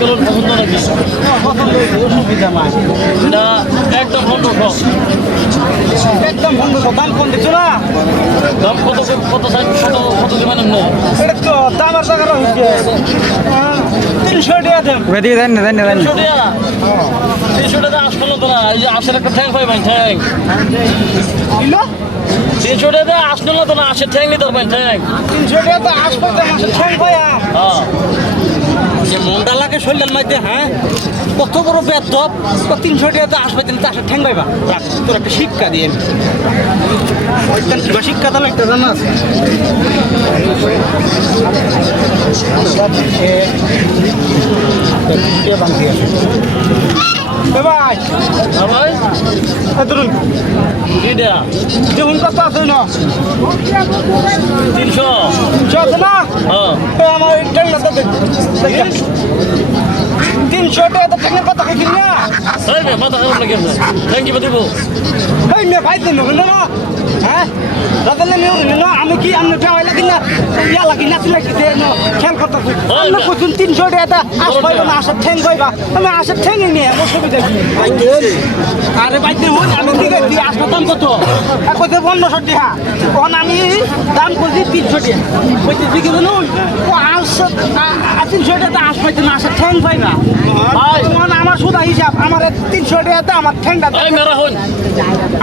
চলুন পছন্দ নাকি? অসুবিধা নাই এটা একদম পনেরোশো একদম বন্ধ দাম কম দিচ্ছ না দাম কত কত কত কত দিবেন এটা তো টাকা হচ্ছে তিনশো টাকা দেন এদিকে দেন না দেন না দেন তিনশো টাকা তিনশো টাকা আসলো তো না এই যে আশের একটা ঠ্যাং পাইবেন ঠ্যাং। তিনশো টাকা আসলো না তো না আশের ঠ্যাং নিতে পারবেন ঠ্যাং। তিনশো টাকা তো মাসে ঠ্যাং পায়া। হ্যাঁ। লাগে শরীরের মধ্যে হ্যাঁ? কত বড় বেদব তো তিনশো টাকা তো আসবে তুমি তো আসে ঠ্যাং পাইবা তোর একটা শিক্ষা দিয়ে শিক্ষা তাহলে একটা জানা আছে। ভাই ভাই এ ধরুন দুইটা দেখুন কত আছে না? তিনশো। চল না? হ্যাঁ। আমার এই ঠ্যাংটা তো দেখ দেখ। তিনশো টাকা ঠ্যাংয়ের কথা কিনি না? তাই মে মাথা খারাপ লাগে ঠ্যাং কিবা দিব এই মেয়ে ভাই দিন না না হ্যাঁ? দাদা নিয়ে না আমি কি আমি না ইয়া লাগি না লাগি দে না খেল করতে ওই আমি না। কত তিনশো টাকা আস পাইব না আসার ঠ্যাং পাইবা আমি আসার ঠ্যাং নিয়ে আমার সুবিধা কি? আরে ভাই দিন হই আমি দিকে দিয়ে আসবে দাম কত? এক কত পনেরোশো টাকা। তখন আমি দাম করছি তিনশো টাকা। বলছি দিকে বলুন ও আস তিনশো টাকা আস পাইতে না আসার ঠ্যাং পাইবা ভাই। তখন আমার সুদা হিসাব আমার তিনশো টাকাতে আমার হন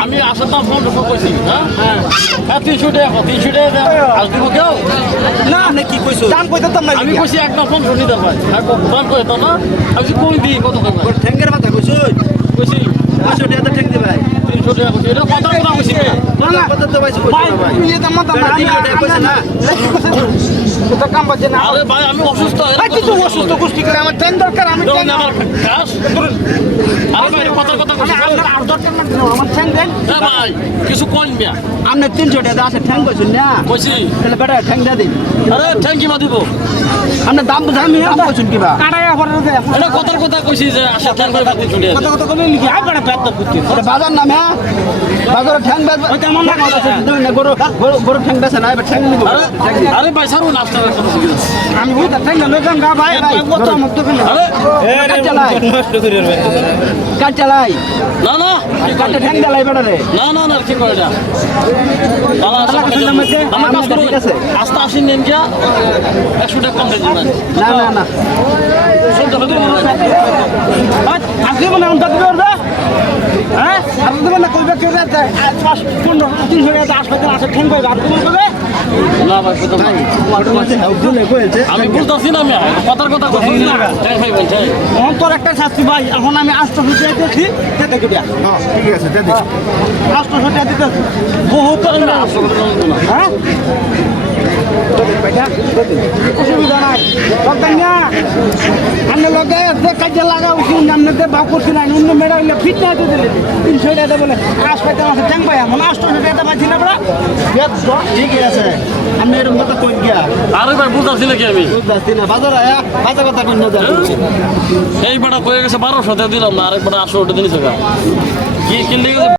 আমি আসার দাম পনেরোশো কইছি হ্যাঁ? হ্যাঁ তিনশো টাকা তিনশো টাকা দিব কেউ না আপনি কি কইছো? দাম কইতে তো না আমি কইছি একদম পারি আর দাম কই না আমি কই দিই কত কই ঠ্যাঙ্গের মাথা কইছো? কইছি পাঁচশো টাকা তো ঠ্যাং দিবে। তিনশো টাকা কইছি। এটা কত কইছি? না তো ভাই। মাথা না না কাম বাজে না। আরে ভাই আমি অসুস্থ। ভাই কিছু অসুস্থ গোষ্ঠী করে আমার ঠ্যাং দরকার আমি ঠ্যাং আমার কাজ আরে ভাই কথা কথা আমি কইছি আপনার আর দরকার না আমার ঠ্যাং দেন। এ ভাই কিছু কইন মিয়া। আপনি তিনশো টাকা আছে ঠ্যাং কইছেন না? কইছি। তাহলে বেটা ঠ্যাং দিয়ে দিন। আরে থ্যাংক ইউ দিব? আপনি দাম বুঝা আমি দাম কইছেন কিবা? কাটায়া পরে দে এটা কথার কথা কইছি যে আসা লিখি বেটা করতে। বাজার নামে? বাজারে ঠ্যাং না গরু গরু বেচে না এবার ঠ্যাং নিবো। আরে আরে ভাই সারু নাস্তা আমি বুঝতে ঠ্যাং না লইলাম গা। ভাই কত আমার তো কাট চালাই না না। কাটে ঠ্যাং চালাই বেটা রে। না না না কি করে এটা। আস্তে আসেন নেন গিয়া। একশো টাকা কম দিয়ে দিবেন না আপনি মানে হ্যাঁ? আপনি কইবে কেউ পনেরো তিনশো টাকা আসবে আসে ঠেং পাইবে আপনি মনে করবে আমি বলতেছি না আমি কথার কথা বলছে এখন তোর একটা শাস্তি ভাই এখন আমি আষ্ট ফুটে দিতেছি সেটা কি দিয়া। হ্যাঁ ঠিক আছে দে দিছি দিতেছি। বহুত হ্যাঁ? অসুবিধা নাই দরকার না আমি লগে যে কাজে লাগা উচিত আপনাদের ভাব করছি না অন্য মেয়েরা হইলে ফিট না হতে দিলে। তিনশো টাকা বলে আস পাইতে মাসে ট্যাং পাই এমন আষ্ট টাকা পাচ্ছি না বড়া। ঠিক আছে। আমি এরকম কথা কই গিয়া। আরে ভাই বুঝতেছি নাকি আমি? বুঝাচ্ছি না বাজার আয়া বাজার কথা কই না যা এই বেটা কয়ে গেছে বারোশো দিলাম না আরেকবার আটশো কি কিনলে